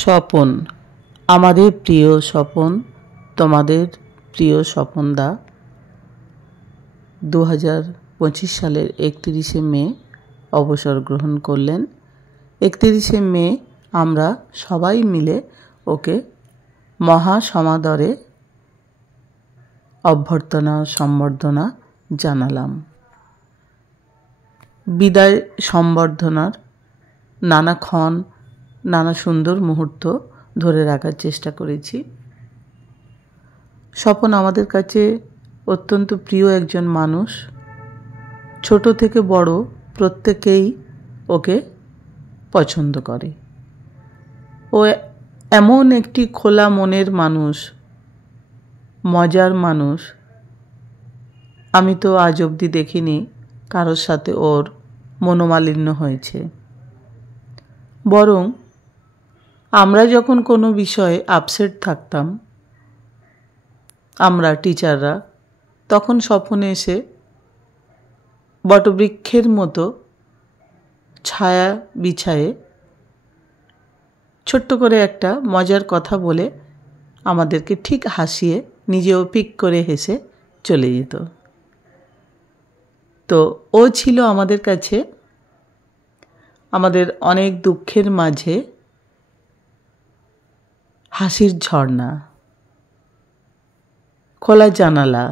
স্বপন, আমাদের প্রিয় স্বপন, তোমাদের প্রিয় স্বপনদা 2025 সালের 31শে মে অবসর গ্রহণ করলেন। 31শে মে আমরা সবাই মিলে ওকে মহা সমাদরে অভ্যর্থনা সম্বর্ধনা জানালাম। বিদায় সম্বর্ধনার নানাক্ষণ নানা সুন্দর মুহূর্ত ধরে রাখার চেষ্টা করেছি। স্বপন আমাদের কাছে অত্যন্ত প্রিয় একজন মানুষ। ছোট থেকে বড় প্রত্যেকেই ওকে পছন্দ করে। ও এমন একটি খোলা মনের মানুষ, মজার মানুষ। আমি তো আজ অবধি দেখিনি কারোর সাথে ওর মনোমালিন্য হয়েছে। বরং আমরা যখন কোনো বিষয়ে আপসেট থাকতাম, আমরা টিচাররা, তখন স্বপনে এসে বটবৃক্ষের মতো ছায়া বিছায়ে ছোট্ট করে একটা মজার কথা বলে আমাদেরকে ঠিক হাসিয়ে নিজেও পিক করে হেসে চলে যেত। তো ও ছিল আমাদের কাছে আমাদের অনেক দুঃখের মাঝে হাসির ঝর্ণা, খোলা জানালা,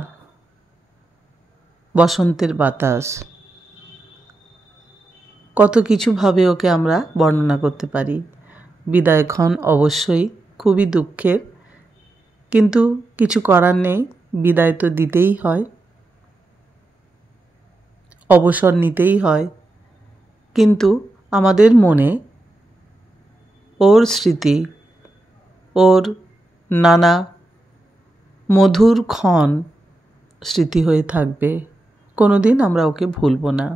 বসন্তের বাতাস। কত কিছুভাবে ওকে আমরা বর্ণনা করতে পারি। বিদায়ক্ষণ অবশ্যই খুবই দুঃখের, কিন্তু কিছু করার নেই, বিদায় তো দিতেই হয়, অবসর নিতেই হয়। কিন্তু আমাদের মনে ওর স্মৃতি, ওর নানা মধুর ক্ষণ স্মৃতি হয়ে থাকবে। কোনোদিন আমরা ওকে ভুলব না।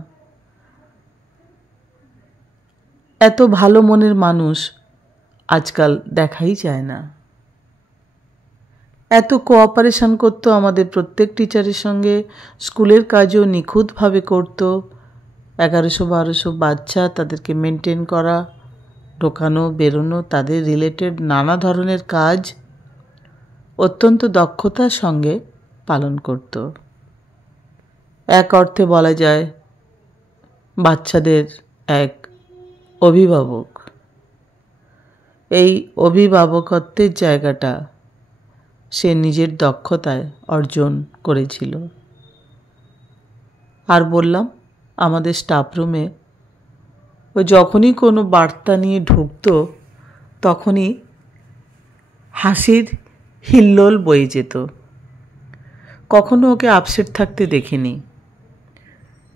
এত ভালো মনের মানুষ আজকাল দেখাই যায় না। এত কোঅপারেশন করতো আমাদের প্রত্যেক টিচারের সঙ্গে, স্কুলের কাজও নিখুঁতভাবে করতো। 1100-1200 বাচ্চা, তাদেরকে মেনটেন করা, ঢোকানো বেরোনো, তাদের রিলেটেড নানা ধরনের কাজ অত্যন্ত দক্ষতার সঙ্গে পালন করত। এক অর্থে বলা যায় বাচ্চাদের এক অভিভাবক। এই অভিভাবকত্বের জায়গাটা সে নিজের দক্ষতায় অর্জন করেছিল। আর বললাম, আমাদের স্টাফ রুমে ও যখনই কোনো বার্তা নিয়ে ঢুকতো তখনই হাসির হিল্লোল বয়ে যেত। কখনো ওকে আপসেট থাকতে দেখিনি।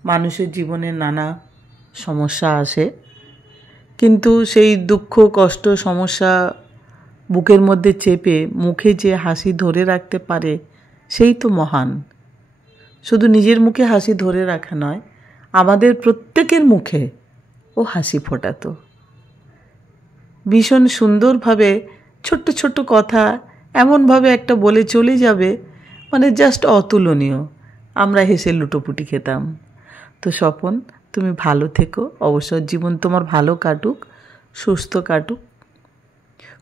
মানুষের জীবনে নানা সমস্যা আসে, কিন্তু সেই দুঃখ কষ্ট সমস্যা বুকের মধ্যে চেপে মুখে যে হাসি ধরে রাখতে পারে সেই তো মহান। শুধু নিজের মুখে হাসি ধরে রাখা নয়, আমাদের প্রত্যেকের মুখে ও হাসি ফোটাতো। ভীষণ সুন্দরভাবে ছোট্ট ছোট্ট কথা এমনভাবে একটা বলে চলে যাবে, মানে জাস্ট অতুলনীয়। আমরা হেসে লুটোপুটি খেতাম। তো স্বপন, তুমি ভালো থেকো, অবসর জীবন তোমার ভালো কাটুক, সুস্থ কাটুক,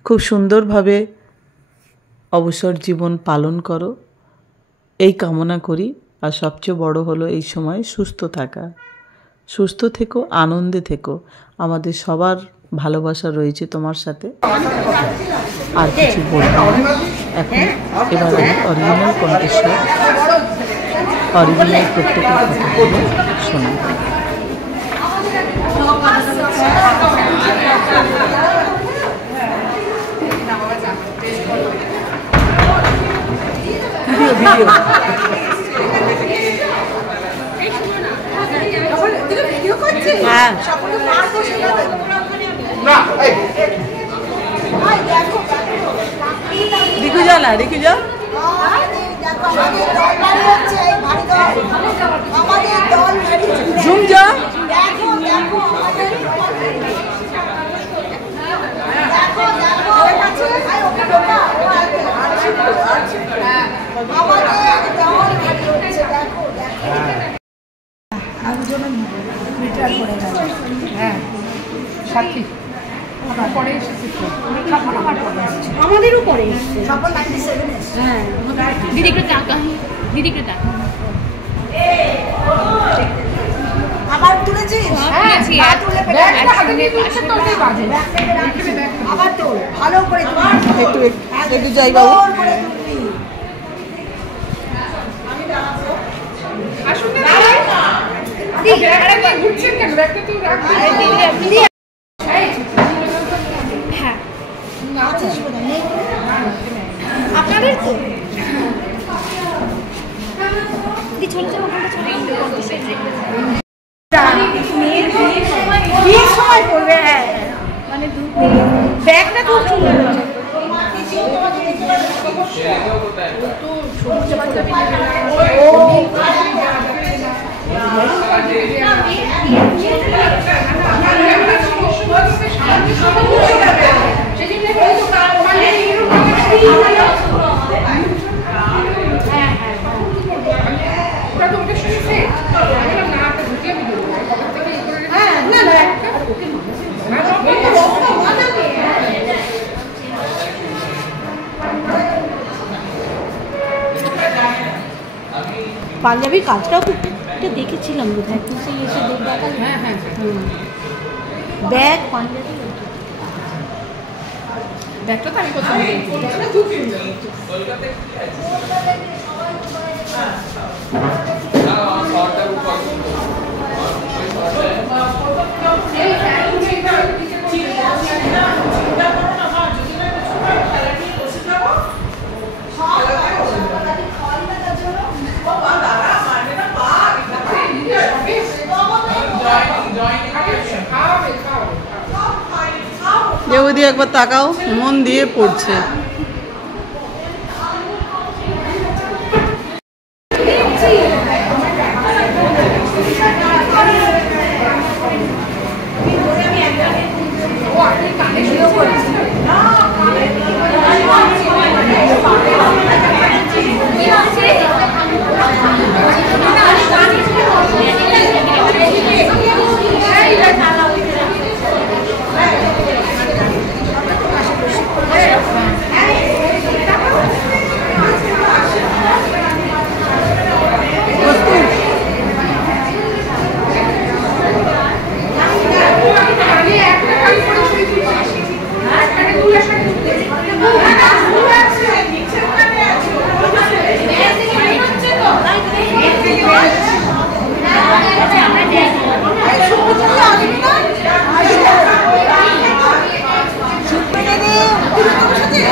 খুব সুন্দরভাবে অবসর জীবন পালন করো, এই কামনা করি। আর সবচেয়ে বড় হলো এই সময় সুস্থ থাকা। সুস্থ থেকো, আনন্দে থেকো। আমাদের সবার ভালোবাসা রয়েছে তোমার সাথে। আর কিছু বলবো না এখন। এবার আমি অরিজিনাল কণ্ঠস্বর, অরিজিনাল প্রত্যেকের কথাগুলো শোনাব। হ্যাঁ, দেখে যা না, দেখে যা। ঝুম যা। হ্যাঁ, সাক্ষী পরে আমাদেরও পরে হ্যাঁ দিদিকে টাকা দিদিকে টাকা আবার তুলেছিস? আবার তোল ভালো করে একটু যাই বাবু। আপনাদের তো সময় করবে। হ্যাঁ মানে ব্যাগটা খুব সুন্দর হয়েছে। পাঞ্জাবির কাজটাও খুব দেখেছিলাম বোধহয় সেই এসে দেখাল। হ্যাঁ হ্যাঁ ব্যাগ পাঞ্জাবি ব্যাগটা তো আমি কোথাও বৌদি একবার তাকাও, মন দিয়ে পড়ছে।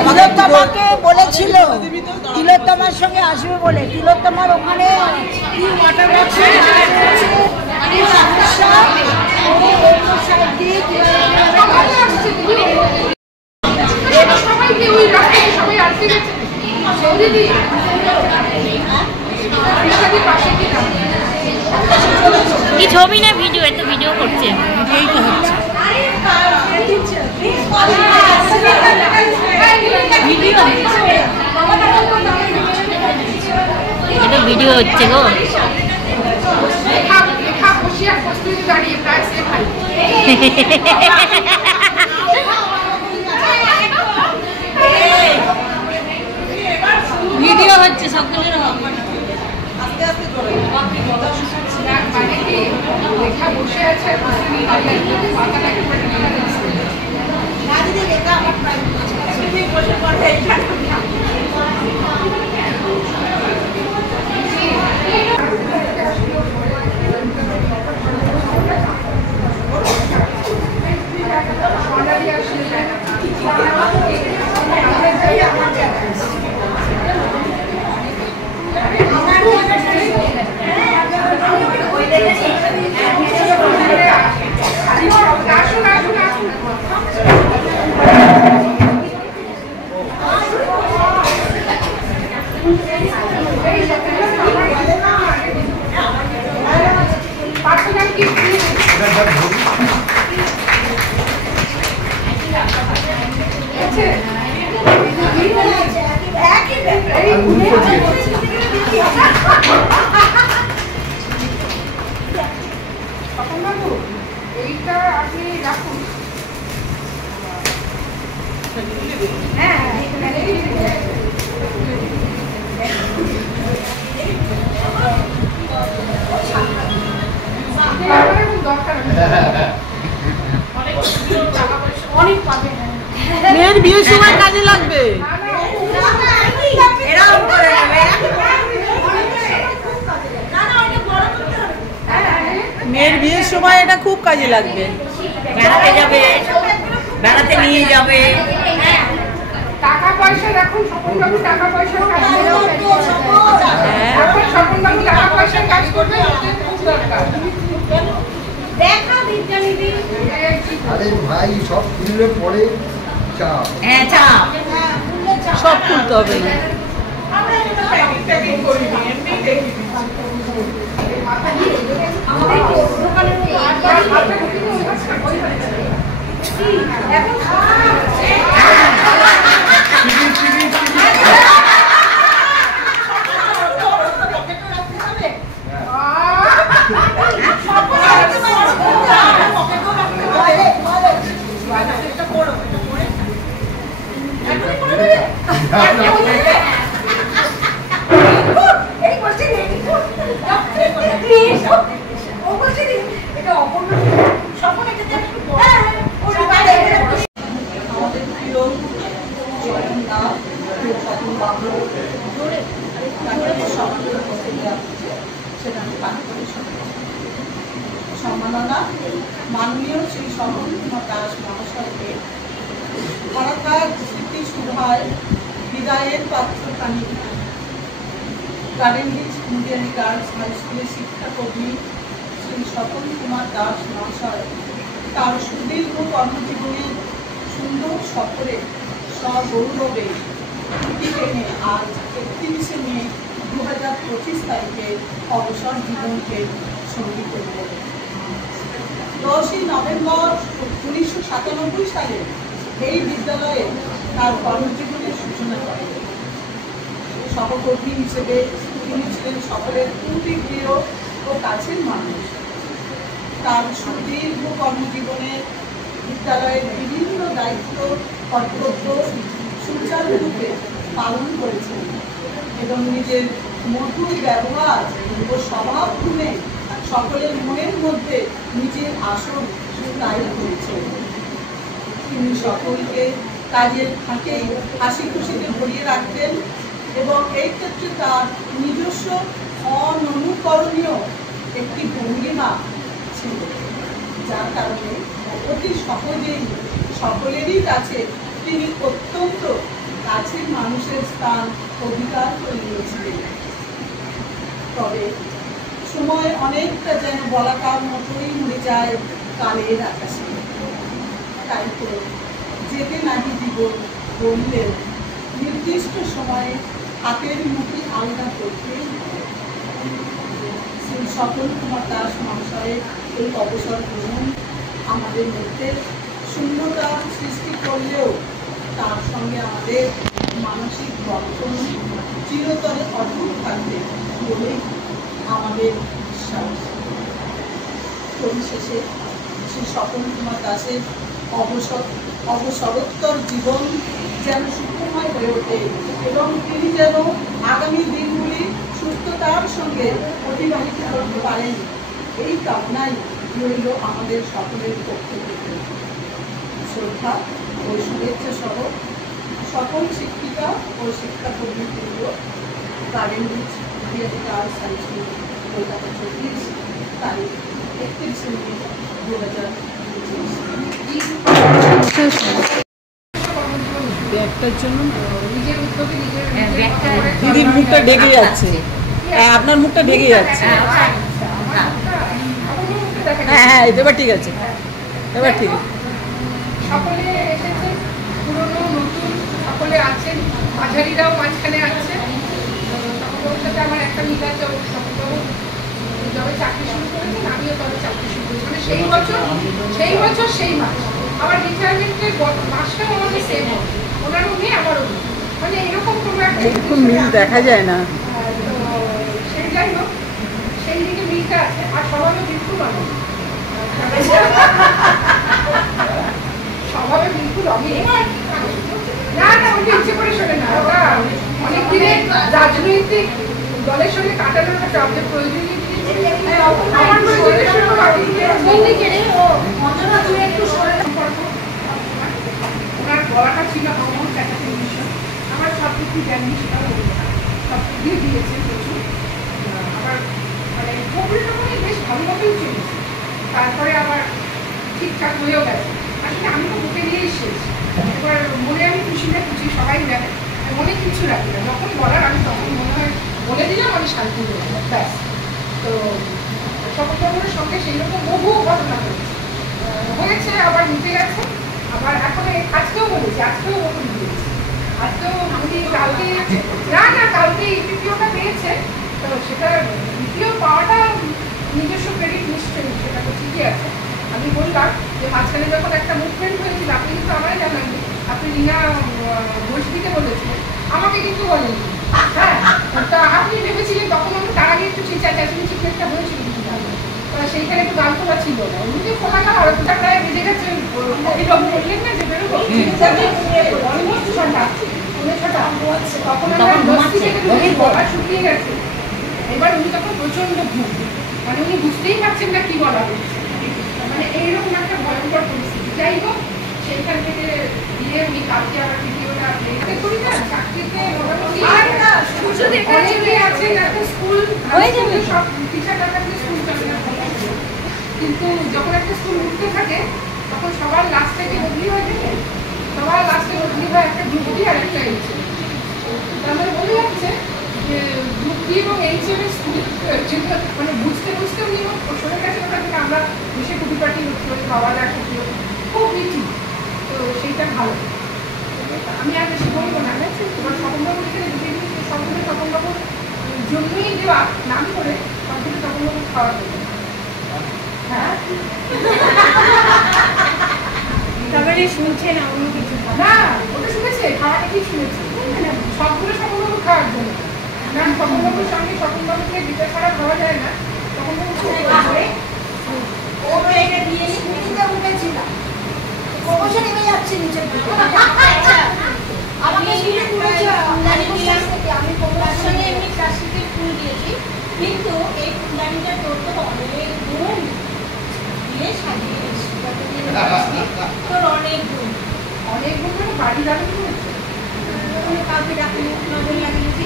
তিলোত্তমাকে বলেছিল তিলোত্তমার সঙ্গে আসবে বলে। তিলোত্তমার ওখানে কি ওয়াটার কি ছবি না ভিডিও? এটা ভিডিও করছে, এই তো হচ্ছে এটা ভিডিও হচ্ছে গো। ভিডিও হচ্ছে সকলের বসে আছে এইটা আপনি রাখুন। মেয়ের বিয়ের সময় কাজে লাগবে। মেয়ের বিয়ের সময় এটা খুব কাজে লাগবে। বেড়াতে যাবে, বেড়াতে নিয়ে যাবে। টাকা পয়সা এখন স্বপনবাবু টাকা পয়সা এখন স্বপনবাবু টাকা পয়সা কাজ করবে, খুব দরকার। আরে ভাই সব খুললে পরে চাপ। হ্যাঁ চাপ, সব খুলতে হবে না। সম্মাননা মাননীয় শ্রী স্বপন কুমার দাস মহাশয়কে পরাকার স্মৃতি সুধায় বিদায়ের পাত্র প্রাণী গার্ডেনরিচ ইন্ডিয়ান গার্লস হাই স্কুলের শিক্ষাকর্মী শ্রী স্বপন কুমার দাস মহাশয় তার সুদীর্ঘ কর্মজীবনের সুন্দর সফরে সগৌরবে ছুটি টেনে আজ 31শে মে 2025 তারিখে অবসর জীবনকে সঙ্গী করলেন। 10ই নভেম্বর 1997 সালে এই বিদ্যালয়ে তার কর্মজীবনের সূচনা করেন। সহকর্মী হিসেবে তিনি ছিলেন সকলের খুবই প্রিয় ও কাছের মানুষ। তার সুদীর্ঘ কর্মজীবনে বিদ্যালয়ের বিভিন্ন দায়িত্ব কর্তব্য সুচারুরূপে পালন করেছেন এবং নিজের মধুর ব্যবহার ও স্বভাব গুণে সকলের মনের মধ্যে নিজের আসন স্থায়ী করেছেন। তিনি সকলকে কাজের ফাঁকে হাসি খুশিতে ভরিয়ে রাখতেন এবং এই ক্ষেত্রে তার নিজস্ব অননুকরণীয় একটি ভঙ্গিমা ছিল, যার কারণে অতি সহজেই সকলেরই কাছে তিনি অত্যন্ত কাছের মানুষের স্থান অধিকার করে নিয়েছিলেন। তবে সময় অনেকটা যেন বলাকার মতোই উড়ে যায় কালের আকাশে। তাই তো যেতে নাহি জীবন বললেও নির্দিষ্ট সময়ে হাতের মুঠি আলগা করতেই শ্রী স্বপন কুমার দাস মহাশয়ের এই অবসর গ্রহণ আমাদের মধ্যে শূন্যতা সৃষ্টি করলেও তার সঙ্গে আমাদের মানসিক বন্ধন চিরতরে অটুট থাকবে বলেই আমাদের বিশ্বাস। পরিশেষে শ্রী স্বপন কুমার দাসের অবসরোত্তর জীবন যেন সুখময় হয়ে ওঠে এবং তিনি যেন আগামী দিনগুলি সুস্থতার সঙ্গে অতিবাহিত করতে পারেন, এই কামনাই রইল আমাদের সকলের পক্ষ থেকে। শ্রদ্ধা ও শুভেচ্ছা সহ সকল শিক্ষিকা ও শিক্ষাকর্মীবৃন্দ, Garden Reach Indian girls high school, Kolkata 24 তারিখ 31শে মে 2025। ব্যাগটার জন্য নিজের উদ্যোগে নিজের দিদির মুখটা ঢেকে যাচ্ছে। হ্যাঁ, আপনার মুখটা ঢেকে যাচ্ছে। হ্যাঁ হ্যাঁ, এবার ঠিক আছে, এবার ঠিক আছে। সকলে এসেছে, পুরনো নতুন সকলে আছেন, মাঝারিরাও মাঝখানে আছে। সকলের সাথে আমার একটা মিল আছে, সকলবাবু যবে চাকরি শুরু করেছেন আমিও তবে চাকরি শুরু করেছি, মানে সেই বছর সেই মাস। আবার রিটায়ারমেন্টের মাসটাও আমাদের সেম হবে, ওনারও নেই আমারও নেই, মানে এরকম কোনো একটা মিল দেখা যায় না। সেই যাই হোক, সেই দিকে মিলটা আছে। আর স্বভাবে বিলকুল মানুষ, স্বভাবে বিলকুল আমি না না, ওটা ইচ্ছে করে শোনে না, ওটা অনেক দিনের রাজনৈতিক দলের সঙ্গে কাটানোর একটা অর্ধেক প্রয়োজনীয় আমার ওনার গলাটা ছিল আমার সব কিছু জানি সেটা সব দিয়ে দিয়েছে প্রচুর। আবার মানে প্রকৃত মানে বেশ ভালোভাবেই চলেছে, তারপরে আবার ঠিকঠাক হয়েও গেছে। আসলে আমি তো বুকে নিয়েই শেষ, এবার মনে আমি খুশি না খুশি সবাই দেখে, মনে কিছু রাখি না, যখন বলার আমি তখন মনে হয় বলে দিলাম, আমি শান্তি হয়ে গেলাম ব্যাস। তো সকলের সঙ্গে সেই রকম বহু ঘটনা হয়েছে, আবার নিতে গেছে, আবার এখন আজকেও বলেছি, আজকেও ওরকম দিয়েছি, আজকেও উনি কালকে না না কালকে ইপিপিওটা পেয়েছে, তো সেটা ইপিও পাওয়াটা নিজস্ব ক্রেডিট নিশ্চয়ই, সেটা তো ঠিকই আছে। আমি বললাম যে মাঝখানে যখন একটা মুভমেন্ট হয়েছিল, আপনি কিন্তু আমায় জানাননি, আপনি রিয়া ঘোষদিকে বলেছিলেন, আমাকে কিন্তু বলেননি। হ্যাঁ, তা আপনি ভেবেছিলেন তখন আমি তার আগে একটু চেঁচামেচি একটা হয়েছিল, সেইখানে একটু গান তোলা ছিল না, উনি যে ফোনা গেল আর দুটা প্রায় বেজে গেছে, বললেন না যে বেরোবো অলমোস্ট ছটা, তখন আমরা বস্তি থেকে গলা শুকিয়ে গেছে। এবার উনি তখন প্রচন্ড ঘুম, মানে উনি বুঝতেই পারছেন না কি বলা হচ্ছে, মানে এইরকম একটা ভয়ঙ্কর পরিস্থিতি। যাই হোক, সেইখান থেকে দিয়ে উনি কালকে আবার ভিডিওটা করি না, চাকরিতে মোটামুটি অনেকেই আছেন, একটা স্কুল সব টিচার টাকাতে স্কুল চলে না, কিন্তু যখন একটা স্কুল উঠতে থাকে তখন সবার লাস্টে কি বদলি হয়ে থাকে, সবার লাস্টে বদলি হয় একটা গ্রুপ ডি আর একটা এইচ এম। তার মানে বলে যাচ্ছে যে গ্রুপ ডি এবং এইচ এম এর স্কুল মানে বুঝতে বুঝতে উনি শোনা গেছে ওটা থেকে আমরা বেশি কুটিপাটি খাওয়া দাওয়া করতে খুব মিঠি, তো সেইটা ভালো। আমি আর বেশি বলবো না, তোমার স্বপনবাবু এখানে ঢুকে দিয়েছে, সবগুলো স্বপনবাবুর জন্যই দেওয়া, নাম করে সবগুলো স্বপনবাবু খাওয়া দেবে। হ্যাঁ তারপরে শুনছে না অন্য কিছু না, ওটা শুনেছে, খাওয়াটা কি শুনেছে, সবগুলো স্বপনবাবু খাওয়ার জন্য না, স্বপনবাবুর সঙ্গে স্বপনবাবুকে দিতে ছাড়া খাওয়া যায় না, স্বপনবাবু কিন্তু এই ফুলদানিটা তোর তো অনেক গুণ দিয়ে সাজিয়ে তোর অনেক গুণ মানে বাড়ি যাবে কাউকে ডাকি নজর লাগিয়েছি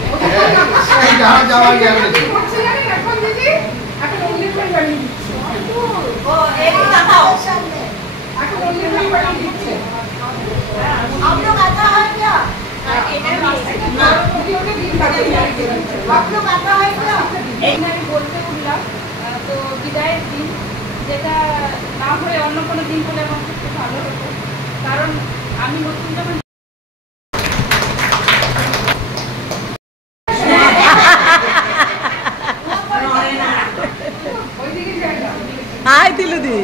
এখন দিদি এখন অন্যের বাড়ি বানিয়ে দিচ্ছে, এখন অন্যের বাড়ি বানিয়ে দিচ্ছে। আমরা কথা হয় না আমি বলতে উঠলাম, তো বিদায়ের দিন, যেটা না হয়ে অন্য কোনো দিন হলে আমার খুব ভালো হতো, কারণ আমি নতুন যখন হাই দিলুদি,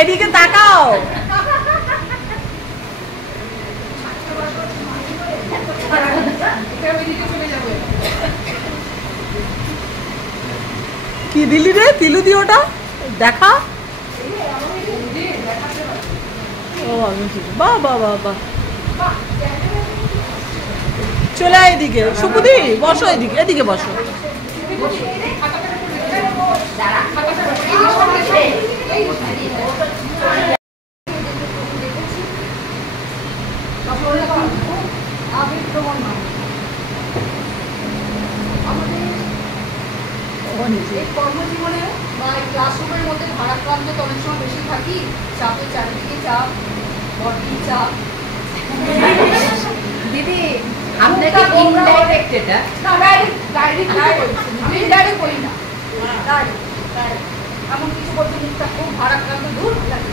এদিকে তাকাও। কি দিলি রে তিলুদি, ওটা দেখা, ও আমি বাহ বাহ বাহ বাহ, চলে আয় এদিকে, সুপুদি বসো, এদিকে এদিকে বসো। কর্মজীবনে বা এই ক্লাসরুমের মধ্যে ভারাক্রান্ত তো অনেক সময় বেশি থাকি, চাপের চারিদিকে চাপ, বডি চাপ। দিদি আপনাকে ইনডাইরেক্ট এটা না ডাইরেক্ট আমি ডাইরেক্ট করি না, এমন কিছু বলতে মুখটা খুব ভারাক্রান্ত, দূর লাগে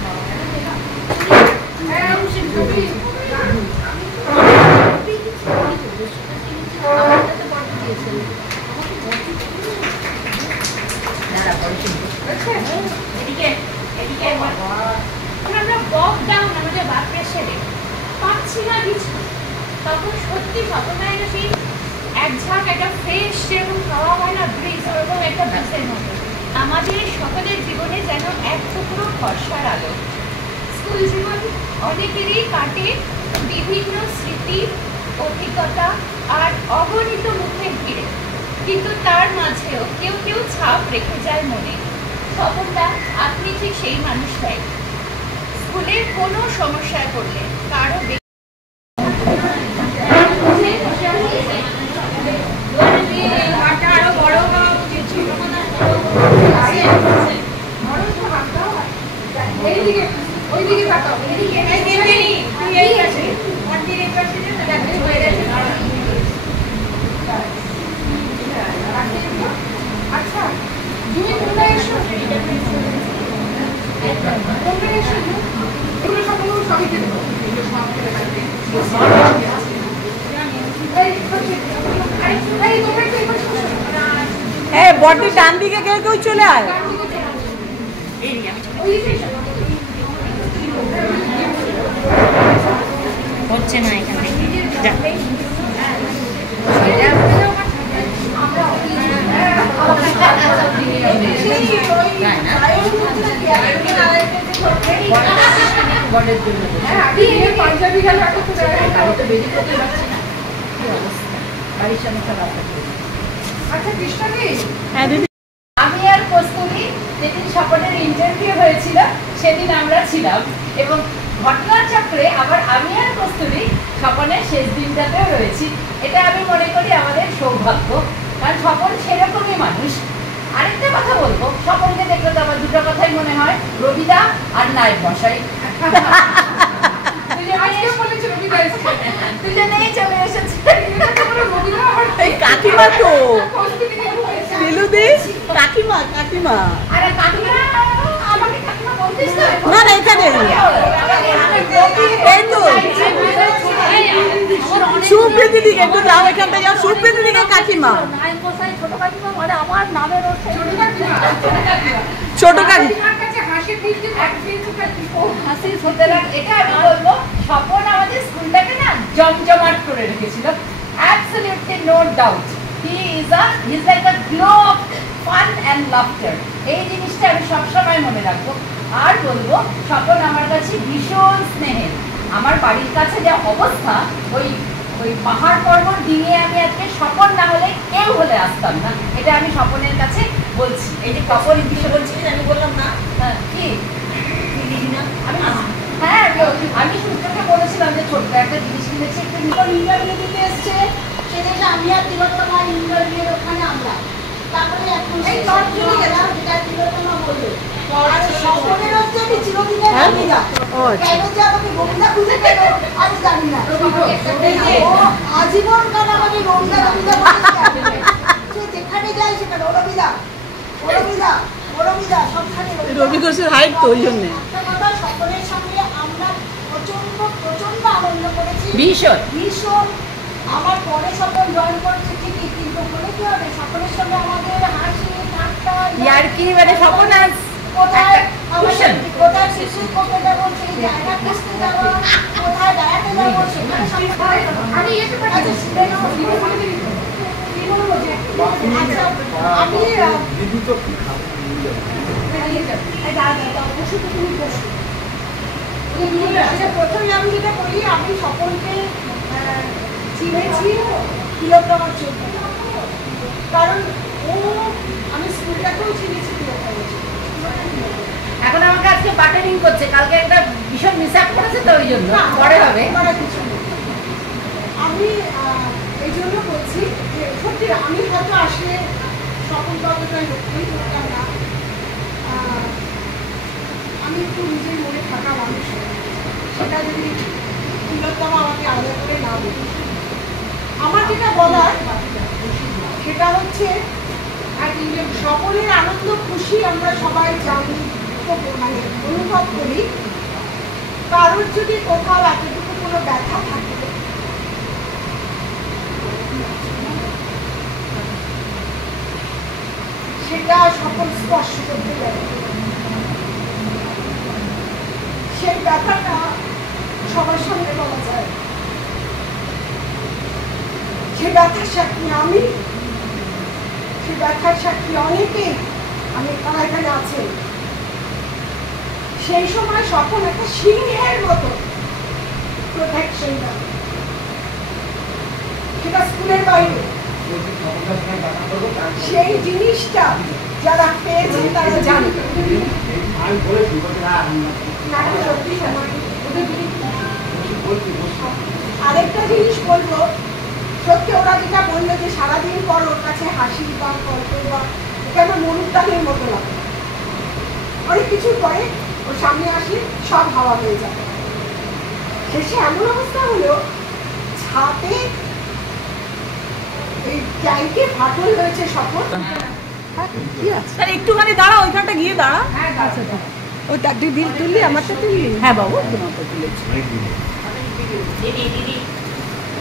এদিকে এদিকে আমরা বক ডাউন আমাদের ব্লাড প্রেশারে পাচ্ছি না কিছু, তখন সত্যি স্বপ্নটা সেই এক ঝাঁক একটা ফ্রেশ যেরকম খাওয়া হয় না ব্রিজ, ওরকম একটা ব্রিজের মতো আমাদের সকলের জীবনে যেন এক টুকরো ভরসার আলো। স্কুল জীবন অনেকেরই কাটে বিভিন্ন স্মৃতি, অভিজ্ঞতা আর অগণিত মুখে ভিড়ে, কিন্তু তার মাঝেও কেউ কেউ ছাপ রেখে যায় মনে। স্বপনদা, আপনি ঠিক সেই মানুষটাই। স্কুলের কোনো সমস্যায় পড়লে কারো আরো বড় হওয়া উচিত ছিল। এইদিকে ওইদিকে তাকাও, আচ্ছা তুমি তোমরা এসো, তোমরা এসো, এগুলো সবই দেবো। বড়দের ডান দিকে কেউ কেউ চলে আয়। হচ্ছে না এখান থেকে পাঞ্জাবি গেল আচ্ছা কৃষ্ণাদি, আমি আর কস্তুরী যেদিন স্বপনের ইন্টারভিউ হয়েছিল সেদিন আমরা ছিলাম, এবং ঘটনাচক্রে আবার আমি আর কস্তুরী স্বপনের শেষ দিনটাতেও রয়েছি। এটা আমি মনে করি আমাদের সৌভাগ্য, কারণ স্বপন সেরকমই মানুষ। আরেকটা কথা বলবো, স্বপনকে দেখলে তো আমার দুটো কথাই মনে হয়, রবিদা আর নায়ক মশাই। দুজনেই চলে এসেছে। কাকিমা তো কাকিমা কাকিমা আরে কাকিমা, আমাকে কাকিমা বলতিস তো? না না এখানে এই তো সুপ্রীতি দিকে একটু যাও, এখান থেকে যাও, সুপ্রীতি দিকে কাকিমা, ছোট কাকিমা মানে আমার নামের ছোট কাকিমা। এটা আমি বলবো, স্বপন আমাদের স্কুলটাকে না জমজমাট করে রেখেছিল। Absolutely no doubt. He is like a glow of fun and laughter. এই জিনিসটা আমি সবসময় মনে রাখবো। আর বলবো, স্বপন আমার কাছে ভীষণ স্নেহের। আমার বাড়ির কাছে যা অবস্থা, ওই পাহাড় পর্বত ডিঙিয়ে আমি আজকে স্বপন না হলে কেউ হলে আসতাম না। এটা আমি স্বপনের কাছে বলছি। এই যে স্বপন বিষয় বলছিস, আমি বললাম না কি হ্যাঁ, আমি সূর্যকে বলেছিলাম যে ছোট্ট একটা জিনিস কিনেছি, একটু ইন্টারভিউ দিতে এসছে, সেটা আমি আর তিলোত্তমা ইন্টারভিউ ওখানে আমরা, তারপরে এখন যেটা তিলোত্তমা বললো আর স্বপনের হচ্ছে আমি চিরদিনের রবিদা। কেন যে আমাকে রবিদা খুঁজে পেল আমি জানি না, আজীবন কাল আমাকে রবিদা রবিদা বলে যেখানে যায় সেখানে রবিদা রবিদা রবিদা সবখানে রবি ঘোষের হাইট তো ওই জন্য সকলের সঙ্গে আমরা প্রচন্ড আনন্দ করেছি, ভীষণ। আমার পরে সকল জয়েন করেছে ঠিকই, কিন্তু বলে কি হবে, সকলের সঙ্গে আমাদের হাসি ঠাট্টা ইয়ার্কি, মানে স্বপন আজ কোথায় কোথায় শিশু করতে যাবো, সেই জায়গা খুঁজতে যাবো, কোথায় বেড়াতে যাবো, সেখানে আমি এসে পাচ্ছি আমি দিদি তো কি খাবো প্রথমে আমি যেটা বলি, আমি সকলকে চিনেছি তিলোত্তমার জন্য, কারণ ও আমি স্কুলটাকেও চিনেছি তিলোত্তমার জন্য। এখন আমাকে আজকে বাটারিং করছে, কালকে একটা ভীষণ মিসআপ করেছে তো ওই জন্য পরে হবে কিছু। আমি এই জন্য বলছি যে সত্যি আমি হয়তো আসলে সকল বাবুটাই লক্ষ্যই করতাম না, আমি একটু নিজের মনে থাকা মানুষ, সেটা যদি তিলোত্তমা আমাকে আলাদা করে না বলি। আমার যেটা বলার সেটা হচ্ছে সকলের আনন্দ খুশি আমরা সবাই জানি, মানে অনুভব করি। কারোর যদি কোথাও এতটুকু কোনো ব্যথা থাকে, সেটা সকল স্পর্শ করতে পারে, সেই ব্যথাটা সবার সামনে বলা যায়। সে ব্যথার সাক্ষী আমি, সে ব্যথার সাক্ষী অনেকেই আমি তারা এখানে আছে। সেই সময় স্বপন একটা সিংহের মতো প্রোটেকশন দেয়, সেটা স্কুলের বাইরে। সেই জিনিসটা যারা পেয়েছে তারা জানে। আরেকটা জিনিস বলবো, সত্যি ওরা যেটা বললো যে সারাদিন পর ওর কাছে হাসি বা গল্প বা কেন মরুদ্যানের মতো লাগে, অনেক কিছুর পরে ওর সামনে আসলে সব হাওয়া হয়ে যাবে। শেষে এমন অবস্থা হলো ছাদে এই ট্যাঙ্কে ফাটল হয়েছে স্বপন। একটুখানি দাঁড়া, ওইখানটা গিয়ে দাঁড়া। ওই তুই দিল তুললি, আমারটা তুললি? হ্যাঁ বাবু, তোমারটা তুলেছি।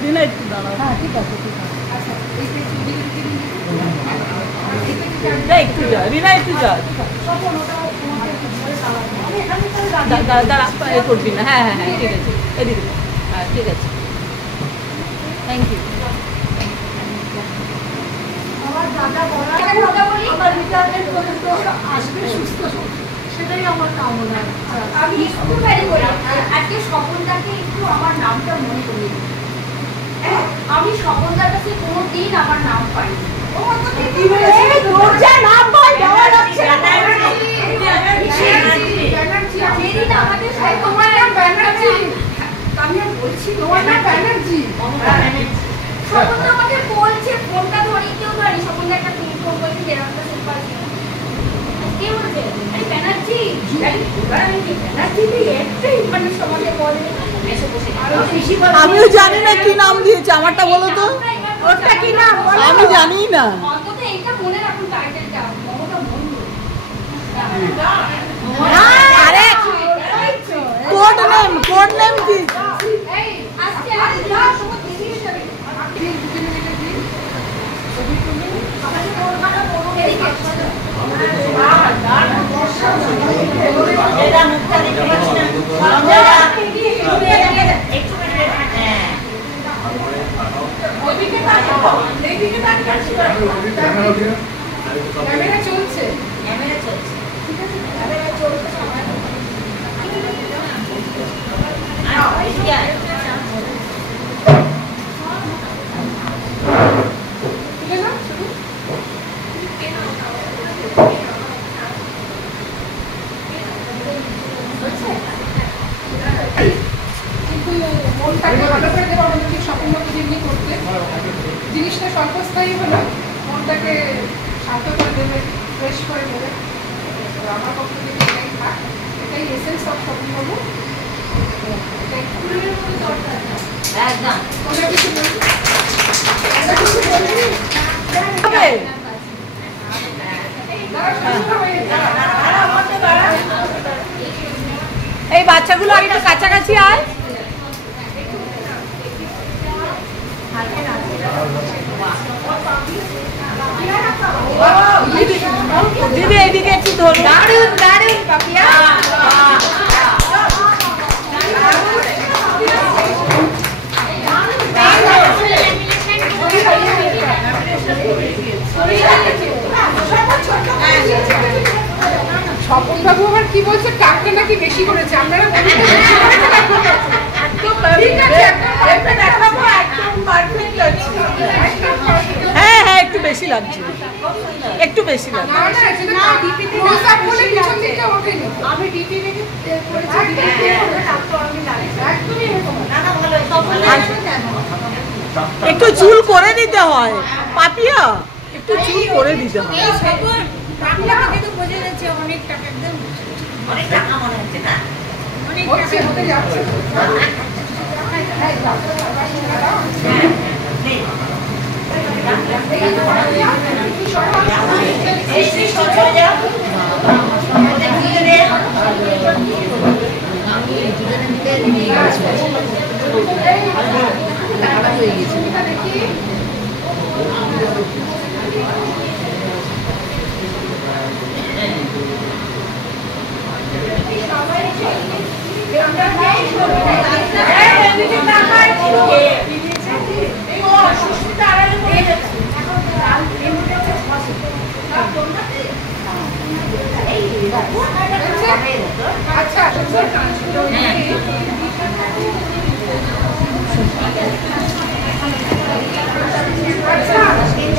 দিনা একটু দাঁড়াও। হ্যাঁ ঠিক আছে, ঠিক আছে। একটু যা রিনা, একটু যা। দাঁড়া, এ করবি না। হ্যাঁ হ্যাঁ হ্যাঁ ঠিক আছে, এদিকে। হ্যাঁ ঠিক আছে, থ্যাংক ইউ। আমার রিটায়ারমেন্ট পর্যন্ত আসবে সুস্থ, সেটাই আমার কামনা। আমি একটু ভ্যারি করি, আজকে স্বপনদাকে একটু আমার নামটা মনে করিয়ে দিই। আমি স্বপনদার কাছে কোনোদিন আমার নাম পাইনি। যেদিন আমাদের তোমার নাম ব্যানার্জি, আমি আর বলছি তোমার নাম ব্যানার্জি। স্বপনদা আমাকে বলছে, ফোনটা ধরি, কেউ ধরি, স্বপনদা একটা ফোন করছে, যেরকমটা সিম্পল ছিল। কে বলছে? আরে ব্যানার্জি, ব্যানার্জি একটাই মানুষ আমাকে বলে। আমিও জানি না কি নাম দিয়েছে, আমারটা বলো তো। ওটা কি নাম? আমি জানি না। অন্তত এইটা মনে রাখুন, টাইটেলটা মমতা বন্ধু। আরে কোড নেম কি? এই আজকে আর যা তোমার দিদি হিসেবে ক্যামেরা চলছে। ঠিক আছে, ক্যামেরা চলছে সবাই। তুলে নাও শুধু। কিন্তু মনটাকে ভালো করে দেওয়া হলো, ঠিক স্বপ্নটাকে যেমনি করতে, জিনিসটা স্বল্পস্থায়ী হলো, মনটাকে শান্ত করে দেবে, ফ্রেশ করে দেবে। তো আমার পক্ষ থেকে এটাই থাক, এটাই এসেন্স অফ স্বপ্নবাবু। এটাই একদম ওটা কিছু বলবি? এই বাচ্চাগুলো আর একটু কাছাকাছি আয়। দিদি এইদিকে একটু ধরুন। দারুণ দারুণ পাপিয়া। স্বপনবাবু আবার কি বলছে, টাকটা নাকি বেশি করেছে। আপনারা হ্যাঁ হ্যাঁ একটু বেশি লাগছে, একটু বেশি লাগছে। আমি ডিপি দেখে একটু চুল করে দিতে হয় পাপিয়া, একটু চুল করে দিতে হয়। আচ্ছা আচ্ছা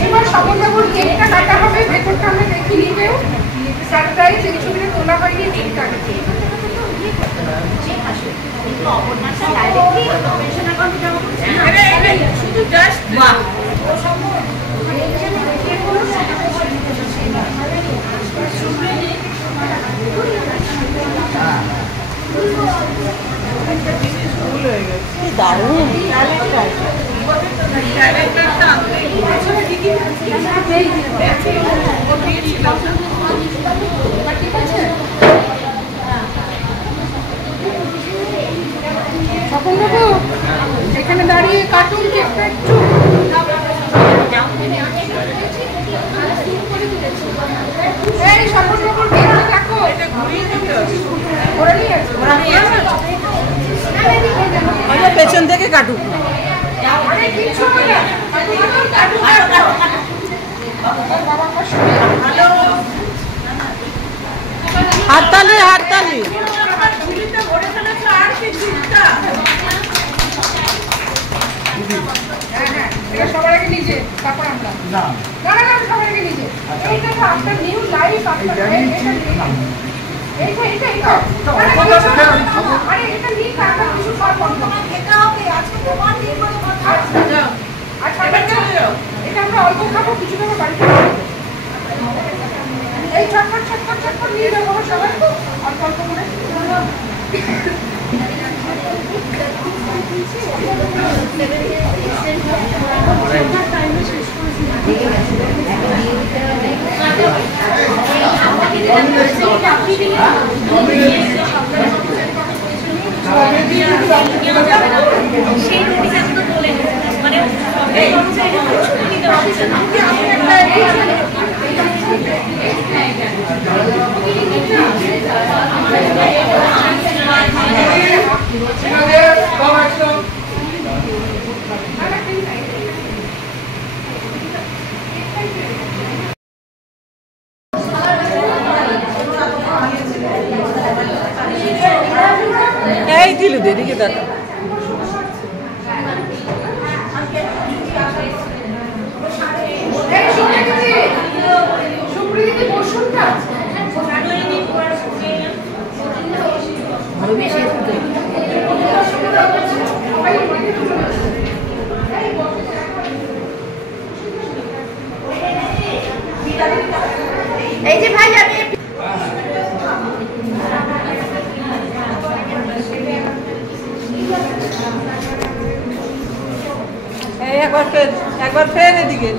এবার স্বপনবাবুর কেকটা কাটা হবে, ভেতরটা আমরা দেখি নিবেও সারপ্রাইজ, এই ছবিটা তোলা হয়নি, কেকটা আগে শুধু জাস্ট দারুণ স্বপনবাবু এখানে দাঁড়িয়ে কার্টুন কেকটা একটু এই স্বপনবাবুর কেকটা দেখো, পেছন থেকে কাটুক না। হাততালি হাততালি। সবার আগে নিজে, তারপর আমরা না না না সবার আগে নিজে। এইটা তো আপনার নিউ লাইফ, আপনার এইটা এইটা এইটা আরে এটা নিয়ে কাটা কিছু সব বন্ধ এটা ওকে আজকে তোমার নিয়ে কোনো কথা আচ্ছা আচ্ছা এটা আমরা অল্প খাবো, কিছু খাবো বাড়িতে। এই চটপট চটপট চটপট নিয়ে যাবো সবাই অল্প অল্প করে। এই দিল এদিকে দাঁড়া। এই যে ভাই আমি একবার ফের এদিকে।